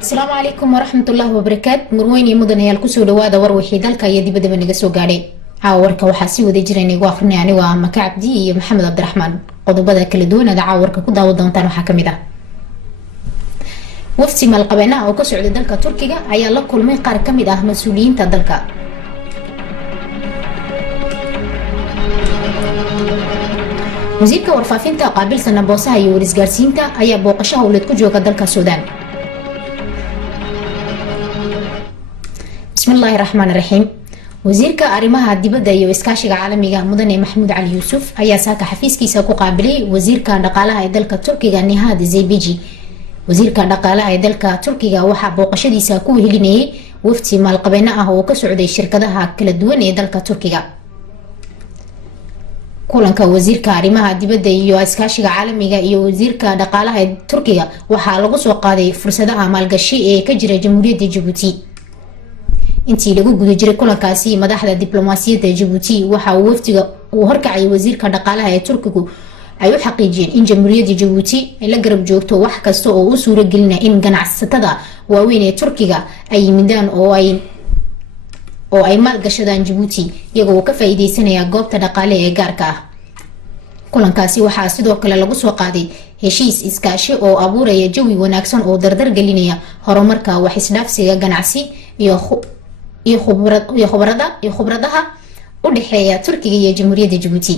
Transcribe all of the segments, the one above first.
السلام عليكم ورحمة الله وبركاته. مرويني مدن هي الكسو لوادا وروحي دالكا يدي بدا من نغسو غاري عاوركا وحاسي ودي جيراني وافرني يعني ومكا عبدي محمد عبد الرحمن قضبدا كلا دونا دا عاوركا كدا ودانتان وحا كميدا وفتي مالقبينا او كسعود دالكا تركيغا ايا لا كلمي قار كميدا مسؤولين تا دالكا وزيركا ورفافينتا قابل سنة بوساها يوريس غارسينتا ايا بوقشاها ولدكو جوغا دالكا السودان. بسم الله الرحمن الرحيم. وزيرك أريمها دبدا iyo iskaashiga caalamiga mudane Maxamuud Cali Yuusuf ayaa saaka xafiiskiisa ku qaabilay wasiirka dhaqaalaha ee dalka Turkiga Nihat Zeybeci. wasiirka dhaqaalaha ee dalka Turkiga waxa booqashadiisa ku wehelinayay wafti maalqabeena ah oo ka socday shirkadaha kala duwan ee dalka Turkiga. kulanka wasiirka arimaha dibadda iyo iskaashiga caalamiga iyo wasiirka dhaqaalaha ee Turkiga waxa lagu soo qaaday fursadaha maalgashi ee ka jira Jamhuuriyadda Djibouti. intii lagu guda jiray kulankaasi madaxda diblomaasiyadda Djibouti waxa uu waftiga uu horkacay wasiirka dhaqaalaha ee Turkigu ay u xaqiijiyeen in Jamhuuriyadda Djibouti ay la garab joogto wax kasta oo u suura gelinaya in ganacsatada waaweyn ee Turkiga ay yimidaan oo ay maalgashadaan Djibouti iyagoo ka faa'iideysanaya goobta dhaqaale ee gaarka ah. kulankaasi waxaa sidoo kale lagu soo qaaday heshiis iskaashi oo abuuraya jawi wanaagsan oo dardar gelinaya horumarka wax isdhaafsiga ganacsi iyo khibradaha u dhaxeeya Turkiga iyo Jamhuuriyadda Djibouti.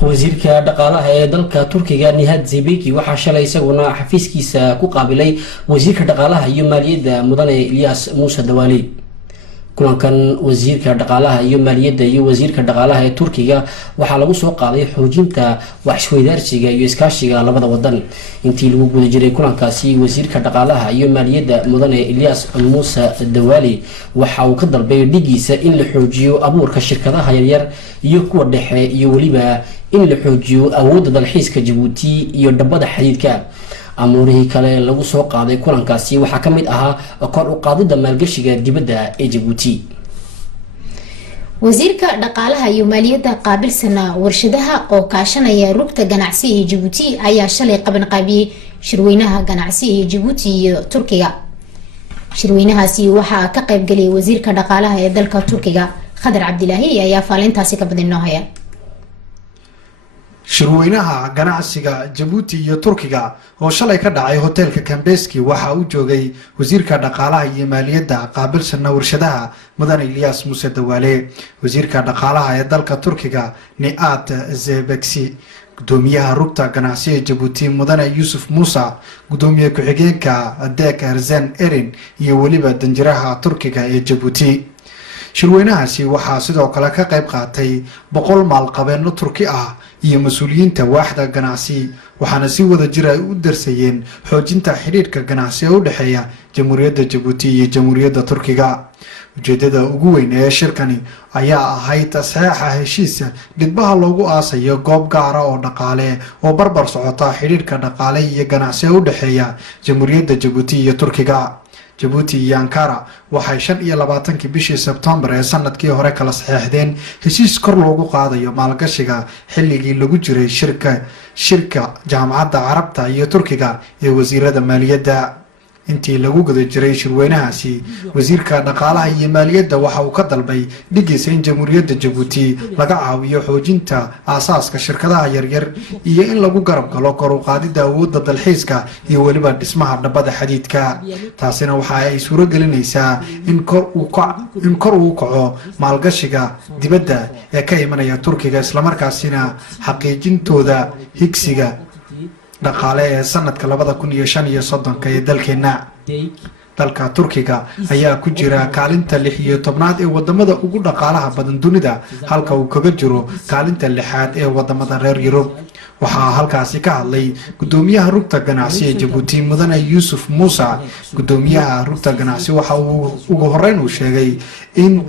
wasiirka dhaqaalaha ee dalka Turkiga Nihat Zeybeci waxa shalay isaguna xafiiskiisa ku qaabilay wasiirka dhaqaalaha iyo maaliyadda mudane Ilyas Musa Dawali. kulankan wasiirka dhaqaalaha iyo maaliyadda iyo wasiirka dhaqaalaha ee Turkiga waxa lagu soo qaaday xoojinta wax isweydaarsiga iyo iskaashiga labada wadan. intii lagu guda jiray kulankaasi wasiirka dhaqaalaha iyo maaliyadda mudane Ilyas Musa Dawali waxa uu ka dalbay dhigiisa in la xoojiyo abuurka shirkadaha yaryar iyo kuwa dhexe iyo waliba in la xoojiyo awoodda dalxiiska Djibouti iyo dhabada xadiidka. amuurihii kale lagu soo qaaday kulankaasi waxa ka mid ahaa kor u qaadida maalgashiga dibadda ee Djibouti. wasiirka dhaqaalaha iyo maaliyadda qaabilsana warshadaha oo kaashanaya rugta ganacsi ee Djibouti ayaa shalay qaban qaabiyay shirweynaha ganacsi ee Djibouti iyo Turkiga. shirweynahaasi waxa ka qayb galay wasiirka dhaqaalaha ee dalka Turkiga Khadar Cabdilaahi ayaa faalintaasi ka badinoo haya. shirweynaha ganacsiga Djibouti iyo Turkiga oo shalay ka dhacay hotelka Kambeski waxa uu joogay wasiirka dhaqaalaha iyo maaliyadda qaabilsan warshadaha mudane Ilyas Musa Dawali. wasiirka dhaqaalaha ee dalka Turkiga Nihat Zeybeci, gudoomiyaha rugta ganacsiga Djibouti mudane Yusuf Musa, gudoomiye ku-xigeenka Dek Erzen Erin iyo waliba danjiraha Turkiga ee Djibouti. shirweynahaasi waxaa sidoo kale ka qayb qaatay 100 maalqabeeno Turki ah iyo mas'uuliyiinta waaxda ganacsi, waxaana si wada jir ay u darsayeen xoojinta xiriirka ganacsi ee u dhaxeeya Jamhuuriyadda Djibouti iyo Jamhuuriyadda Turkiga. ujeedada ugu weyn ee shirkani ayaa ahayd saxiixa heshiis dibadda loogu aasayo goob gaar ah oo dhaqaale oo barbar socota xiriirka dhaqaale iyo ganacsi ee u dhaxeeya Jamhuuriyadda Djibouti iyo Turkiga. Djibouti iyo Ankara waxay 25 bishii Sebtembar ee sanadkii hore kala saxeexdeen heshiis kor loogu qaadayo maalgashiga xilligii lagu jiray shirka jaamacadda Carabta iyo Turkiga ee wasiirada maaliyadda. intii lagu guda jiray shirweynahaasi wasiirka dhaqaalaha iyo maaliyadda waxa uu ka dalbay dhigiisa in Jamhuuriyadda Djibouti laga caawiyo xoojinta aasaaska shirkadaha yaryar iyo in lagu garab galo kor u qaadida awoodda dalxiiska iyo waliba dhismaha dhabada xadiidka. taasina waxa ay suuro gelinaysaa in kor uu kaco maalgashiga dibadda ee ka imanaya Turkiga, isla markaasina xaqiijintooda higsiga dhaqaale ee sanadka 2035 ee dalkeena. dalka Turkiga ayaa ku jira kaalinta 16aad ee wadamada ugu dhaqaalaha badan dunida, halka uu kaga jiro kaalinta 6aad ee wadamada reer Yurub. waxaa halkaasi ka hadlay gudoomiyaha rugta ganacsi ee Jabuuti mudane Yuusuf Muusa. gudoomiyaha rugta ganacsi waxa uu ugu horeyn uu sheegay in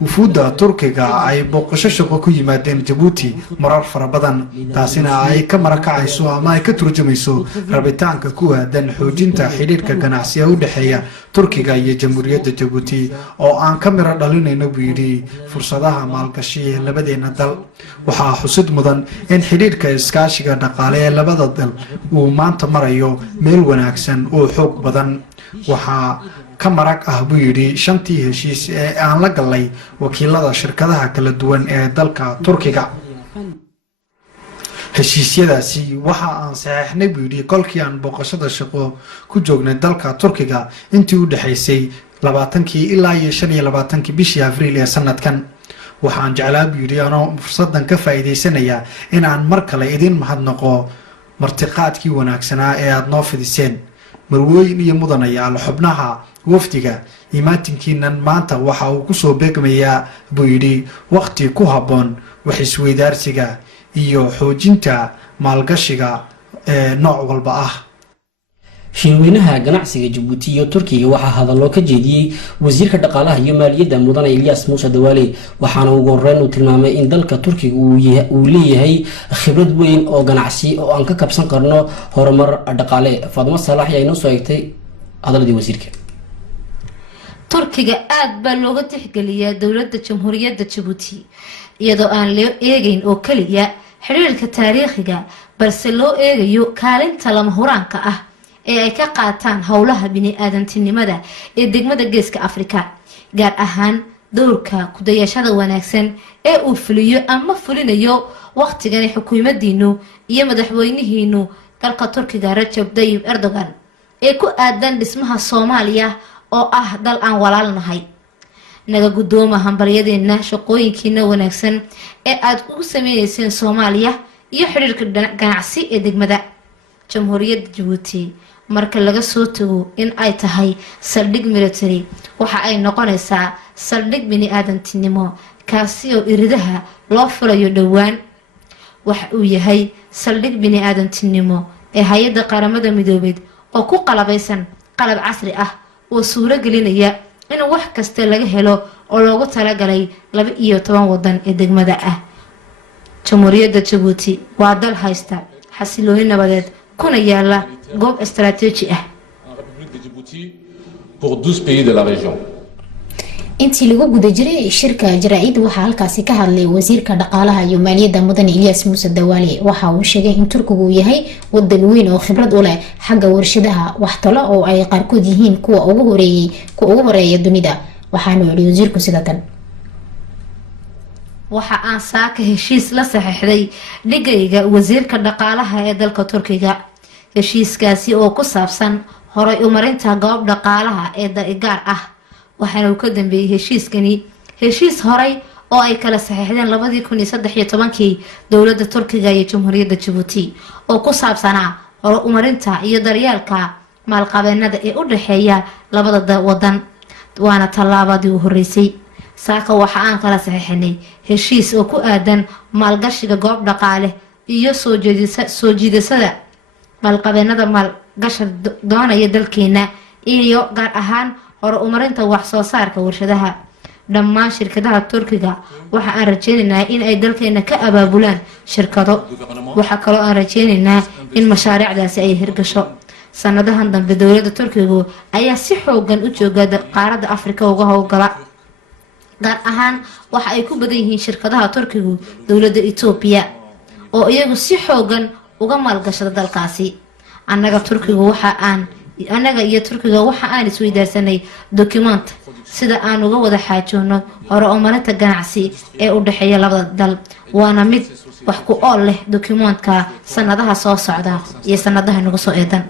wufuudda Turkiga ay booqasho shaqo ku yimaadeen Jabuuti marar fara badan, taasina ay ka marakacayso ama ay ka turjumayso rabitaanka ku aadan xoojinta xiriirka ganacsi ee u dhexeeya Turkiga iyo Jamhuuriyadda Jabuuti oo aan ka miro dhalinayno buu yidhi fursadaha maalgashi ee labadeena dal. waxaa xusid mudan in xiriirka iskaashiga dhaqaale ee labada dal uu maanta marayo meel wanaagsan oo xoog badan. waxaa ka marag ah buu yidhi 5 heshiis ee aan la galay wakiilada shirkadaha kala duwan ee dalka Turkiga. heshiisyadaasi waxa aan saxiixnay buu yidhi kolkii aan booqashada shaqo ku joognay dalka Turkiga intii u dhaxaysay 20 ilaa 25 bishii Abriil ee sanadkan. waxaan jeclaa buu yidhi anoo fursadan ka faa'iideysanaya in aan mar kale idin mahadnaqo martiqaadkii wanaagsanaa ee aad noo fidiseen. marwooyin iyo mudanayaal xubnaha wafdiga imaatinkiinan maanta waxa uu ku soo beegmayaa buu yidhi waqti ku habboon wax isweydaarsiga iyo xoojinta maalgashiga ee nooc walba ah. shirweynaha ganacsiga Jabuuti iyo Turkiga waxaa hadallo ka jeediyay wasiirka dhaqaalaha iyo maaliyadda mudane Ilyas Muuse Dawaale, waxaana ugu horeyn uu tilmaamay in dalka Turkiga uu leeyahay khibrad weyn oo ganacsi oo aan ka kabsan karno horumar dhaqaale. Faadimo Saalax ayaa inoo soo eegtay hadalladii wasiirka. Turkiga aad baa looga tixgeliyaa dowladda Jamhuuriyadda Jabuuti iyadoo aan loo eegayn oo kaliya xiriirka taariikhiga balse loo eegayo kaalinta lama huraanka ah ee ay ka qaataan howlaha bini'aadantinimada ee degmada Geeska Afrika, gaar ahaan dowrka ku dayashada wanaagsan ee uu fuliyo ama fulinayo waqtigan xukuumaddiinu iyo madaxweynihiinu dalka Turkiga Rajab Tayyip Erdogan ee ku aadan dhismaha Soomaaliya oo ah dal aan walaalnahay. naga gudoomo hambalyadeena shaqooyinkiina wanaagsan ee aad ugu sameeyseen Soomaaliya iyo xiriirka ganacsi ee degmada Jamhuuriyadda Jabuuti. marka laga soo tago in ay tahay saldhig military, waxa ay noqonaysaa saldhig bini'aadantinimo kaasi oo iridaha loo furayo dhowaan. waxa uu yahay saldhig bini'aadantinimo ee hay'adda qaramada midoobeed oo ku qalabaysan qalab casri ah oo suuro gelinaya in wax kasta laga helo oo loogu talagalay 12 wadan ee degmada ah. Jamhuuriyadda Jabuuti waa dal haysta xasilooni nabadeed kuna yaala goob istaraatiiji ah. pour 12 pays de la région. intii lagu guda jiray shirka jaraa'id waxaa halkaasi ka hadlay wasiirka dhaqaalaha iyo maaliyadda mudane Ilyas Muuse Dawaale. waxa uu sheegay in Turkigu yahay wadan weyn oo khibrad u leh xagga warshadaha wax talo oo ay qaarkood yihiin kuwa ugu horeeya dunida. waxaana yiri wasiirku sidatan: waxa aan saaka heshiis la saxiixday dhigayga wasiirka dhaqaalaha ee dalka Turkiga. heshiiskaasi oo ku saabsan horay u marinta goob dhaqaalaha ee gaar ah, waxaana uu ka dambeeyay heshiis horay oo ay kala saxiixdeen 2013 dowladda Turkiga iyo Jamhuuriyadda Jabuuti oo ku saabsanaa horay u marinta iyo daryeelka maalqabeennada ee u dhaxeeya labada wadan. waana tallaabadii u horeysay. saaka waxa aan kala saxiixnay heshiis oo ku aadan maalgashiga goob dhaqaale iyo soo jiidasada maalqabeennada maalgashi doonaya dalkeena iyo gaar ahaan hore u marinta wax soo saarka warshadaha. dhammaan shirkadaha Turkiga waxa aan rajaynaynaa in ay dalkeena ka abaabulaan shirkado. waxa kaloo aan rajaynaynaa in mashaariicdaasi ay hirgasho. sanadahan dambe dowladda Turkiga ayaa si xoogan u joogada qaaradda Afrika uga howlgala, gaar ahaan waxa ay ku badan yihiin shirkadaha Turkiga dowladda Itoobiya oo iyagu si xoogan uga maalgashada dalkaasi. annaga iyo Turkiga waxa aan isweydaarsanay document sida aan uga wada xaajoono hore oo marinta ganacsi ee u dhaxeeya labada dal. waana mid wax ku ool leh documentka sanadaha soo socda iyo sanadaha nagu soo eedan.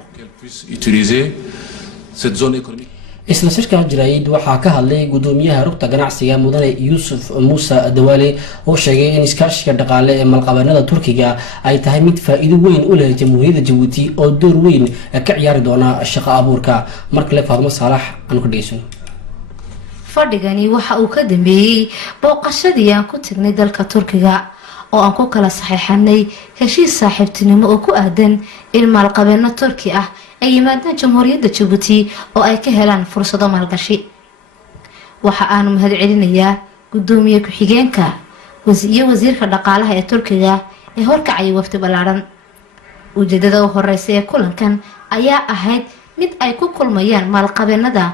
isla shirka jaraa'id waxaa ka hadlay gudoomiyaha rugta ganacsiga mudane Yuusuf Muuse Dawaale oo sheegay in iskaashiga dhaqaale ee maalqabeennada Turkiga ay tahay mid faa'iido weyn u leh Jamhuuriyadda Jabuuti oo door weyn ka ciyaari doona shaqo abuurka. markale Faadimo Saalax aan ku dhageysano. fadhigani waxa uu ka dambeeyay booqashadii aan ku tagnay dalka Turkiga oo aan ku kala saxiixanay heshiis saaxiibtinimo oo ku aadan in maalqabeeno turki ah ay yimaadaan jamhuuriyadda Jabuuti oo ay ka helaan fursado maalgashi. waxa aanu mahad celinayaa gudoomiye ku-xigeenka iyo wasiirka dhaqaalaha ee Turkiga ee horkacay wafdi ballaaran. ujeedada ugu horeysa ee kulankan ayaa ahayd mid ay ku kulmayaan maalqabeenada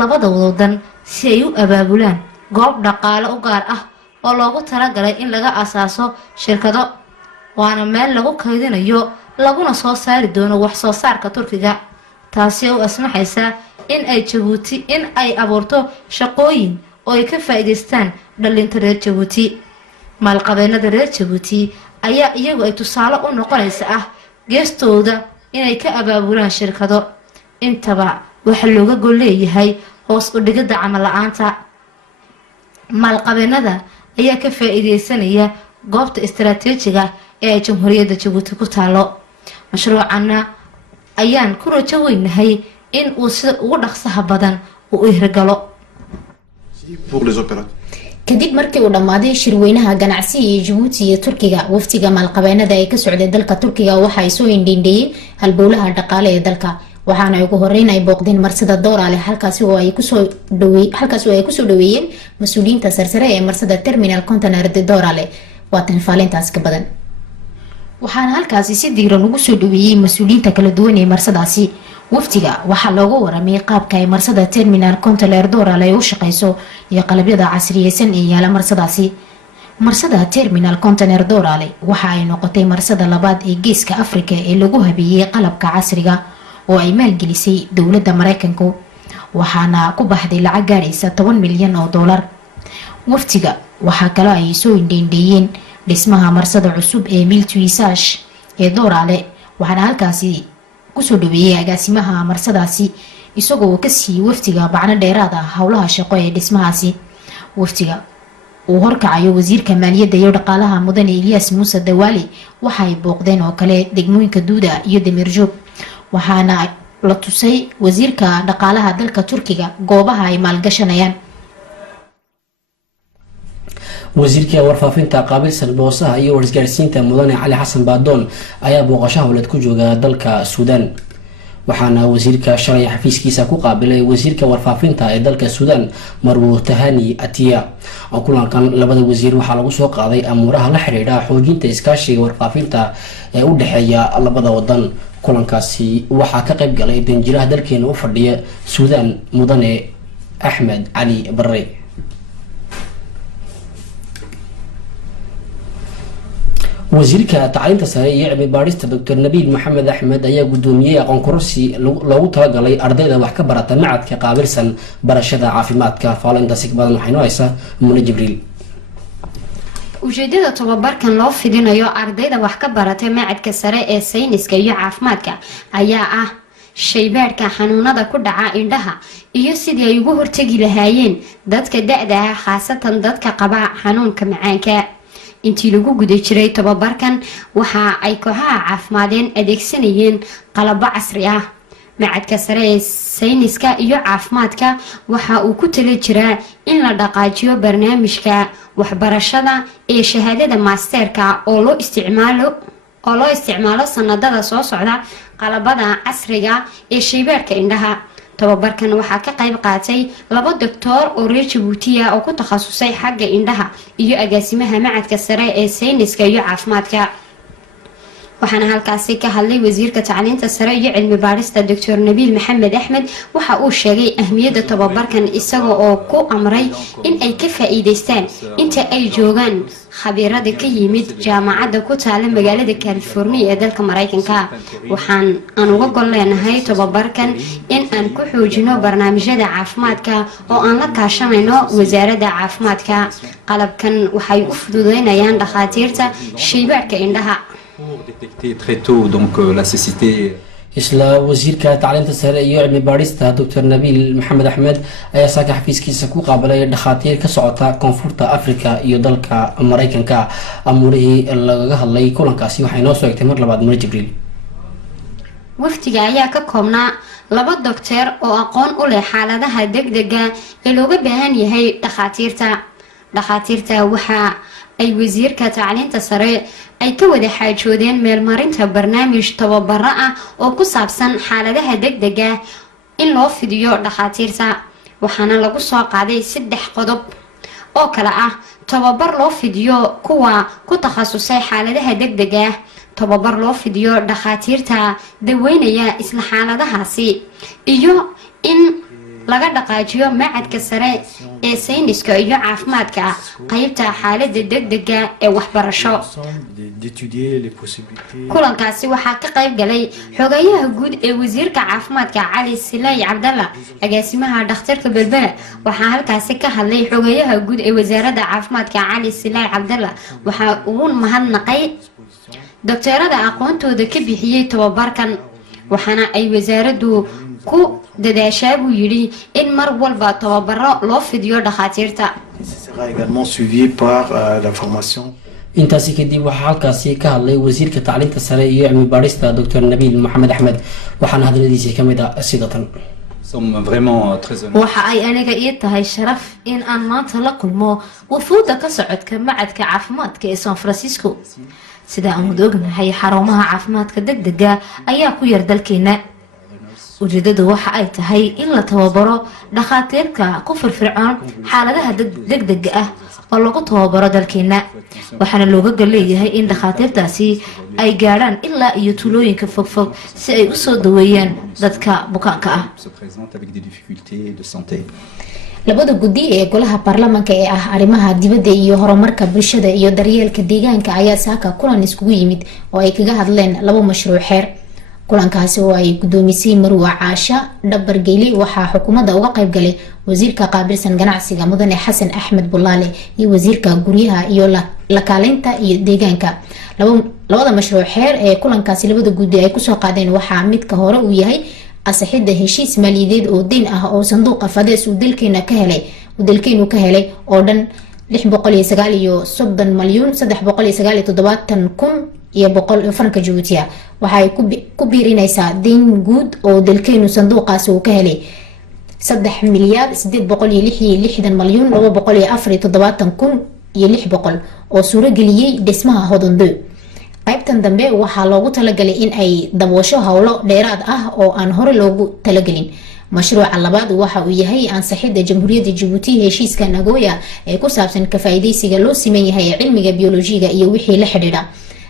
labada wadan si ay u abaabulaan goob dhaqaale u gaar ah oo loogu talagalay in laga asaaso shirkado, waana meel lagu kaydinayo laguna soo saari doono wax soo saarka Turkiga, taasi oo asmaxaysa in ay Jabuuti in ay abuurto shaqooyin oo ay ka faa'iideystaan dhalinta reer Jabuuti. maalqabeenada reer Jabuuti ayaa iyagu ay tusaale u noqonaysa geestooda inay ka abaabulaan shirkado, intaba waxa looga gol leeyahay hoos u dhigida camal la'aanta. maalqabeenada ayaa ka faa'iideysanaya goobta istiraatiijiga ee ay jamhuuriyadda Jabuuti ku taalo. mashruucana ayaan ku rajo weynahay in uu sida ugu dhaqsaha badan u hirgalo. kadib markii uu dhammaaday shirweynaha ganacsiga ee Jabuuti iyo Turkiga, waftiga maalqabeenada ee ka socday dalka Turkiga waxa ay soo indhindheeyeen halbowlaha dhaqaale ee dalka, waxaana ugu horeyn ay booqdeen marsada Doorale halkaas oo ay ku soo dhaweeyeen mas'uuliyiinta sarsare ee marsada Terminal Container de Doorale. waa tan faalintaas ka badan, waxaana halkaasi si diiran ugu soo dhaweeyay mas'uuliyiinta kala duwan ee marsadaasi. waftiga waxaa looga waramay qaabka ay marsada Terminal Container Doorale ay u shaqeyso iyo qalabyada casriyeysan ee yaala marsadaasi. marsada Terminal Container Doorale waxa ay noqotay marsada labaad ee geeska Afrika ee lagu habeeyay qalabka casriga oo ay maalgelisay dowladda Mareykanka, waxaana ku baxday lacag gaaraysa 10 milyan oo dollar. waftiga waxa kale ay soo indheeyeen dhismaha marsada cusub ee Miltuisage ee Doorale, waxaana halkaasi kusoo dhaweeyay agaasimaha marsadaasi isagoo ka siiyay waftiga bacno dheeraad ah howlaha shaqo ee dhismahaasi. waftiga uu horkacayo wasiirka maaliyadda iyo dhaqaalaha mudane Ilyas Muuse Dawaali waxa ay booqdeen oo kale degmooyinka Duuda iyo Dameerjoog, waxaana la tusay wasiirka dhaqaalaha dalka Turkiga goobaha ay maalgashanayaan. wasiirka warfaafinta qaabilsan boosaha iyo wargaarsiinta mudane Cali Xasan Baadoon ayaa booqasho howleed ku jooga dalka Suudaan, waxaana wasiirka shalay xafiiskiisa ku qaabilay wasiirka warfaafinta ee dalka Suudaan Marwo Tahani Atiya. kulankan labada wasiir waxaa lagu soo qaaday amuuraha la xiriira xoojinta iskaashiga warfaafinta ee u dhexeeya labada wadan. kulankaasi waxaa ka qayb galay danjiraha dalkeena u fadhiya Suudaan mudane Axmed Cali Barre. wasiirka tacliinta sare iyo cilmi baadhista Dr. Nabil Maxamed Axmed ayaa gudoomiyay aqoon kororsi loogu talagalay ardayda wax ka barata macadka qaabilsan barashada caafimaadka. faalintaas ka badan waxay noo haysaa Muna Jibriil. ujeedada tababarkan loo fidinayo ardayda wax ka barata macadka sare ee sayniska iyo caafimaadka ayaa ah shaybaadhka xanuunada ku dhaca indhaha iyo sidii ay uga hortagi lahaayeen dadka da'da ah, khaasatan dadka qaba xanuunka macaanka. intii lagu guda jiray tababarkan waxa ay kooxaha caafimaadeen adeegsanayeen qalabo casri ah. macadka sare ee sayniska iyo caafimaadka waxa uu ku tali jiraa in la dhaqaajiyo barnaamijka waxbarashada ee shahaadada maasterka oo loo isticmaalo sanadada soo socda qalabada casriga ee shaybaadhka indhaha. tababarkan waxaa ka qayb qaatay 2 doctor oo reer Jabuuti ah oo ku takhasusay xagga indhaha iyo agaasimaha macadka sare ee sayniska iyo caafimaadka. waxaana halkaasi ka hadlay wasiirka tacliinta sare iyo cilmi baadhista Dr. Nabil Maxamed Axmed. waxa uu sheegay ahmiyadda tababarkan isaga oo ku amray in ay ka faa'iideystaan inta ay joogaan khabiirada ka yimid jaamacadda ku taala magaalada California ee dalka Mareykanka. waxaan uga gol leenahay tababarkan in aan ku xoojino barnaamijyada caafimaadka oo aan la kaashanayno wasaaradda caafimaadka. qalabkan waxay u fududeynayaan dhakhaatiirta shaybaadhka indhaha. isla wasiirka tacliinta sare iyo cilmi baadhista Dr. Nabil Maxamed Axmed ayaa saaka xafiiskiisa ku qaabilay dhakhaatiir ka socota koonfurta Afrika iyo dalka Mareykanka. amuurihii lagaga hadlay kulankaasi waxay noo soo egtay mar labaad Muna Jibriil. waftiga ayaa ka koobnaa 2 doctor oo aqoon u leh xaaladaha degdega ee looga baahan yahay dhakhaatiirta. waxa ay wasiirka tacliinta sare ay ka wada xaajoodeen meelmarinta barnaamij tababaro ah oo ku saabsan xaaladaha degdega in loo fidiyo dhakhaatiirta waxaana lagu soo qaaday 3 qodob oo kala ah tababar loo fidiyo kuwa ku takhasusay xaaladaha degdega tababar loo fidiyo dhakhaatiirta daweynaya isla xaaladahaasi iyo in laga dhaqaajiyo macadka sare ee sayniska iyo caafimaadka qaybta xaaladda degdega ee waxbarasho kulankaasi waxaa ka qayb galay xogayaha guud ee wasiirka caafimaadka Cali Silay Cabdalla agaasimaha dhakhtarka Belbela waxaa halkaasi ka hadlay xogayaha guud ee wasaaradda caafimaadka Cali Silay Cabdalla waxa uu mahadnaqay doctorada aqoontooda ka bixiyay tababarkan waxaana ay wasaaraddu ku dadaashaa buu yiri in mar walba tababaro loo fidiyo dhakhaatiirta intaasi kadib waxaa halkaasi ka hadlay wasiirka tacliinta sare iyo cilmi baarista Dr. Nabil Mohamed Ahmed waxaana hadaladiisa kamid ah sida tan waxa ay aniga ii tahay sharaf in aan maanta la kulmo wufuudda ka socodka macadka caafimaadka ee San Francisco sida aan ognahay xarumaha caafimaadka degdega ayaa ku yar dalkeena ujeedadu waxa ay tahay in la tababaro dhakhaatiirta ku firfircoon xaaladaha degdega ah oo lagu tababaro dalkeena waxaana looga leeyahay in dhakhaatiirtaasi ay gaaraan ilaa iyo tuulooyinka fogfog si ay u soo daweeyaan dadka bukaanka ah labada guddi ee golaha baarlamaanka ee ah arrimaha dibadda iyo horumarka bulshada iyo daryeelka deegaanka ayaa saaka kulan iskugu yimid oo ay kaga hadleen 2 mashruuc xeer kulankaasi oo ay gudoomisay Marwa Caasha Dhabargeeli waxaa xukuumadda uga qayb galay wasiirka qaabilsan ganacsiga Mudane Xasan Axmed Bulaale iyo wasiirka guryaha iyo la kaalinta iyo deegaanka labada mashruuc xeer ee kulankaasi labada guddi ay ku soo qaadeen waxaa midka hore uu yahay asaxida heshiis maaliyadeed oo deyn ah oo sanduuqa fadees uu dalkeena ka helay oo dhan 639 malyan 379,100 franka Djibouti waxay ku biirinaysaa deyn guud oo dalkeenu sanduuqaasi uu ka helay 3,806,204,600 oo suuro geliyay dhismaha Hodondo qaybtan dambe waxaa loogu talagalay in ay daboosho hawlo dheeraad ah oo aan hore loogu talagalin mashruuca labaad waxa uu yahay ansixida jamhuuriyadda Djibouti heshiiska Nagoya ee ku saabsan ka faa'iideysiga loo siman yahay cilmiga biolojiga iyo wixii la xidhiidha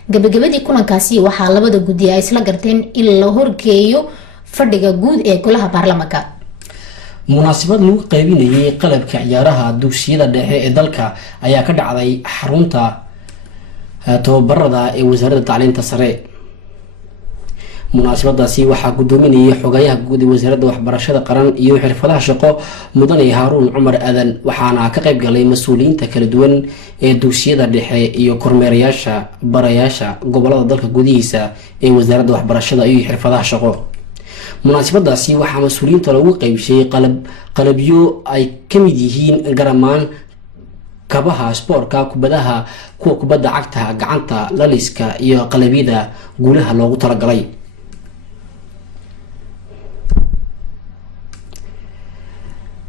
gabagabadii kulankaasi waxaa labada guddi ay isla garteen in la horgeeyo fadhiga guud ee golaha baarlamaanka munaasabad lagu qaybinayay qalabka ciyaaraha dugsiyada dhexe ee dalka ayaa ka dhacday xarunta tababarada ee wasaaradda tacliinta sare munaasabadaasi waxaa gudoominayay xogayaha guud ee wasaaradda waxbarashada qaran iyo xirfadaha shaqo Mudane Haruun Cumar Aadan waxaana ka qayb galay mas'uuliyiinta kala duwan ee dugsiyada dhexe iyo kormeerayaasha barayaasha gobolada dalka gudihiisa ee wasaaradda waxbarashada iyo xirfadaha shaqo munaasabadaasi waxaa mas'uuliyiinta lagu qaybshay qalabyo ay kamid yihiin garamaan kabaha sportka kuwa kubadda cagta gacanta laliska iyo qalabyada guulaha loogu talagalay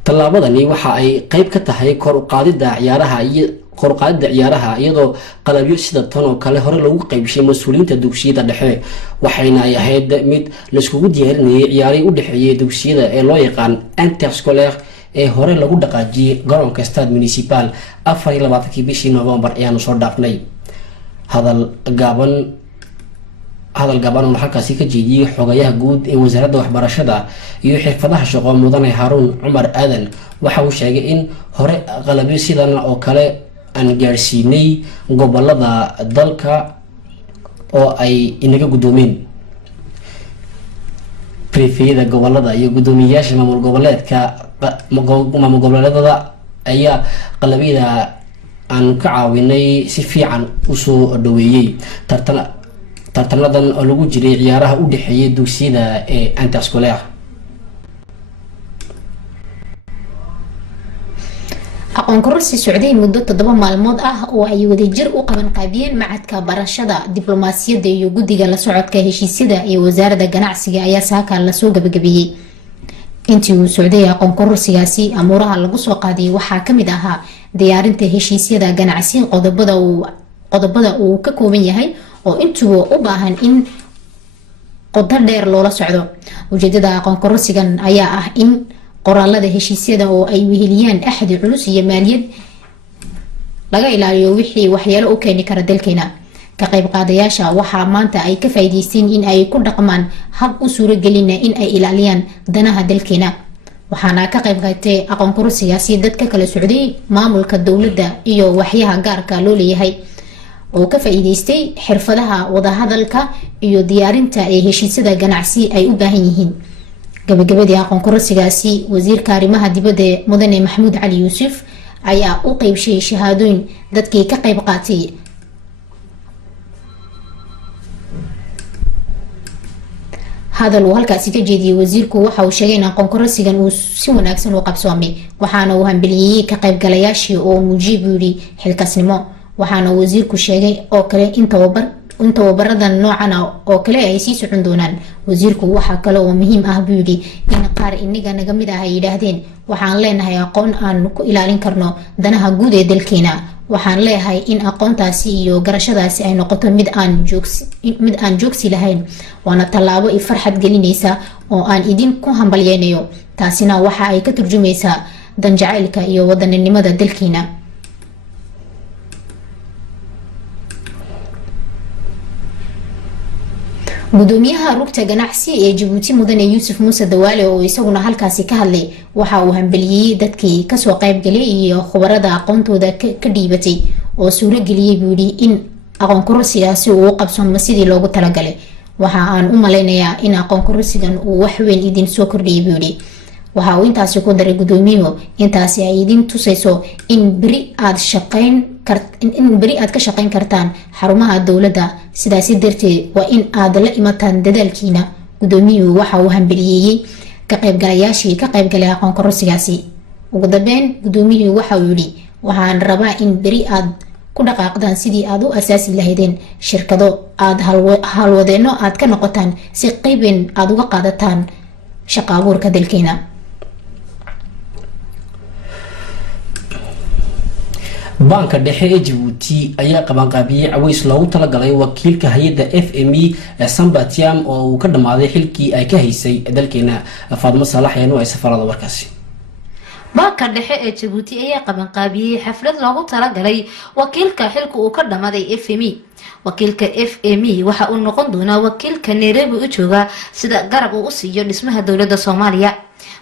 tallaabadani waxa ay qayb ka tahay kor u qaadida ciyaaraha iyadoo qalabyo sida tan oo kale hore lagu qaybshay mas'uuliyiinta dugsiyada dhexe waxayna ay ahayd mid la iskugu diyaarinayay ciyaarihii u dhexeeyay dugsiyada ee loo yaqaan interscolaire ee hore lagu dhaqaajiyay garoonka Stade Municipal 24 bishii November ayaanu soo dhaafnay hadal gaaban oo halkaasi ka jeediyay xogayaha guud ee wasaaradda waxbarashada iyo xirfadaha shaqo Mudane Haruun Cumar Aadan waxa uu sheegay in hore qalabyo sidan oo kale aan gaarsiinay gobolada dalka oo ay inaga gudoomeen prefeeda gobolada iyo gudoomiyaasha maamul goboleedada ayaa qalabyada aan ka caawinay si fiican u soo dhaweeyay tartanadan oo lagu jiray ciyaaraha u dhexeeyay dugsiyada ee interscolaire aqoon kororsi socday muddo 7 maalmood ah oo ay wadajir u qaban qaabiyeen macadka barashada diblomaasiyadda iyo guddiga la socodka heshiisyada ee wasaaradda ganacsiga ayaa saaka la soo gabagabiyay intii uu socday aqoon kororsigaasi amuuraha lagu soo qaadiyay waxaa kamid ahaa diyaarinta heshiisyada ganacsi qodobada uu ka kooban yahay oo intuba u baahan in qodo dheer loola socdo. ujeedada aqoon kororsigan ayaa ah in qoraalada heshiisyada oo ay weheliyaan axdi culus iyo maaliyad laga ilaaliyo wixii waxyeelo u keeni kara dalkeena. ka qayb qaadayaasha waxaa maanta ay ka faa'iideysteen in ay ku dhaqmaan hab u suuragelina in ay ilaaliyaan danaha dalkeena. waxaana ka qayb qaatay aqoon kororsigaasi dad ka kala socday maamulka dowladda iyo waxyaha gaarka loo leeyahay oo ka faa'iideystay xirfadaha wadahadalka iyo diyaarinta ee heshiisyada ganacsi ay u baahan yihiin. gabagabadii aqoon kororsigaasi wasiirka arrimaha dibadda mudane maxamuud cali yuusuf ayaa u qeybshay shahaadooyin dadkii ka qayb qaatay. hadal uu halkaasi ka jeediyay wasiirku waxa uu sheegay in aqoon kororsigan uu si wanaagsan u qabsoomay waxaana uu hambeliyey ka qaybgalayaashii oo muujiyay buu yidhi xilkaasnimo. waxaana wasiirku sheegay oo kale in tababaradan noocan oo kale ay sii socon doonaan. wasiirku waxaa kale oo muhiim ah buu yidhi in qaar inaga naga mid ah ay yidhaahdeen waxaan leenahay aqoon aan ku ilaalin karno danaha guud ee dalkeena. waxaan leeyahay in aqoontaasi iyo garashadaasi ay noqoto mid aan joogsi lahayn. waana tallaabo i farxad gelinaysa oo aan idinku hambalyeynayo. taasina waxa ay ka turjumaysaa danjacaylka iyo wadaninimada dalkeena. gudoomiyaha rugta ganacsi ee Djibouti mudane Yuusuf Muuse Dawaale oo isaguna halkaasi ka hadlay waxa uu hambeliyay dadkii kasoo qayb galay iyo khubarada aqoontooda ka dhiibatay oo suuro geliyay buu yidhi in aqoon kororsigaasi uu qabsoomo sidii loogu talagalay. waxa aan u maleynayaa in aqoon kororsigan uu wax weyn idin soo kordhiyay buu yidhi. waxa uu intaasi ku daray gudoomiyuhu intaasi ay idin tusayso in beri aad ka shaqeyn kartaan xarumaha dowladda. sidaasi darteed waa in aad la imataan dadaalkiina. gudoomiyuhu waxa uu hambeliyeeyay ka qaybgalayaashii ka qaybgalay aqoon kororsigaasi. ugu dambeyn gudoomiyuhu waxa uu yidhi waxaan rabaa in beri aad ku dhaqaaqdaan sidii aad u asaasi lahaydeen shirkado aad halwadeeno aad ka noqotaan si qeyben aad uga qaadataan shaqo abuurka dalkeena. banka dhexe ee Djibouti ayaa qabanqaabiyay caways loogu talagalay wakiilka hay'adda FME Sambatiam oo uu ka dhamaaday xilkii ay ka haysay dalkeena. Faadimo Saalax ayaa ay safarada warkaasi. banka dhexe ee Djibouti ayaa qabanqaabiyay xaflad loogu talagalay wakiilka xilka uu ka dhamaaday FME. wakiilka FME waxa uu noqon doonaa wakiilka Nairobi u jooga sida garab uu u siiyo dhismaha dowladda Soomaaliya.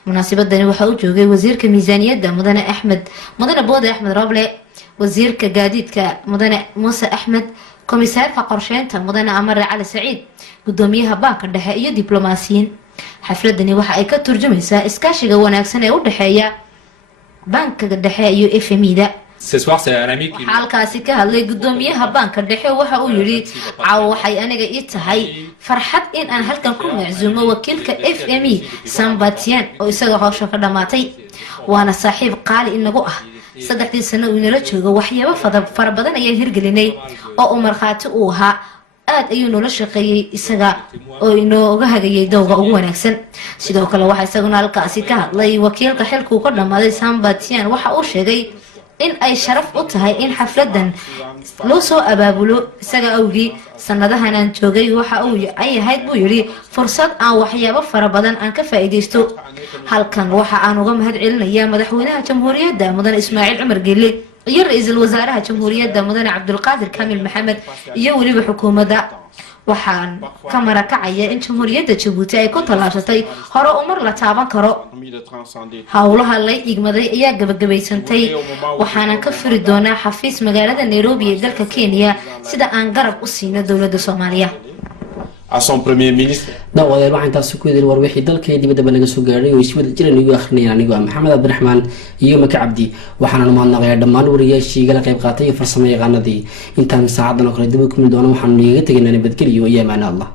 munaasabadani waxa uu joogay wasiirka miisaaniyadda mudane Boode Axmed Roble, wasiirka gaadiidka mudane Muuse Axmed, komisaarka qorsheynta mudane Amare Cali Saciid, gudoomiyaha banka dhexe iyo diblomaasiyiin. xafladani waxa ay ka turjumaysaa iskaashiga wanaagsan ee u dhexeeya banka dhexe iyo FME-da. waxaa halkaasi ka hadlay gudoomiyaha banka dhexe waxa uu yidhi caawo waxay aniga ii tahay farxad in aan halkan ku macsuumo wakiilka FME Sambatian oo isaga howsha ka dhamaatay. waana saaxiib qaali inagu ah. 3 sano uu inala joogo waxyaabo fara badan ayaan hirgelinay oo uu markhaati u ahaa. aad ayuu noola shaqeeyay isaga oo inooga hagayay dowga ugu wanaagsan. sidoo kale waxa isaguna halkaasi ka hadlay wakiilka xilka uu ka dhamaaday Sambatian waxa uu sheegay in ay sharaf u tahay in xafladan loo soo abaabulo isaga awgii sanadahan aan joogay waxa uu ay ahayd buu yidhi fursad aan waxyaabo fara badan aan ka faa'iideysto. halkan waxa aan uga mahad celinayaa madaxweynaha jamhuuriyadda mudane Ismaaciil Cumar Geelle iyo ra'iisul wasaaraha jamhuuriyadda mudane Cabdulqaadir Kaamil Maxamed iyo waliba xukuumadda. waxaan ka marakacaya in jamhuuriyadda Djibouti ay ku tallaabsatay hore umar la taaban karo. howlaha la igmaday ayaa gabagabaysantay. waxaanan ka furi doonaa xafiis magaalada Nairobi ee dalka Kenya sida aan garab u siino dowladda Soomaaliya. daawadeel waxaan taasi ku idin war wixii dalka iyo dibadda naga soo gaaray oo iswada jiran igu akhrinayaan anigoo ah Maxamed Cabdiraxmaan iyo Maka Cabdi. waxaan mahadnaqayaa dhammaan wariyaashii igala qayb qaatay iyo farsamo yaqaanadii. intaan saacadan oo kale dib u kulmi doono waxaan igaga tegaynaa nabadgelyo iyo amaano Allah.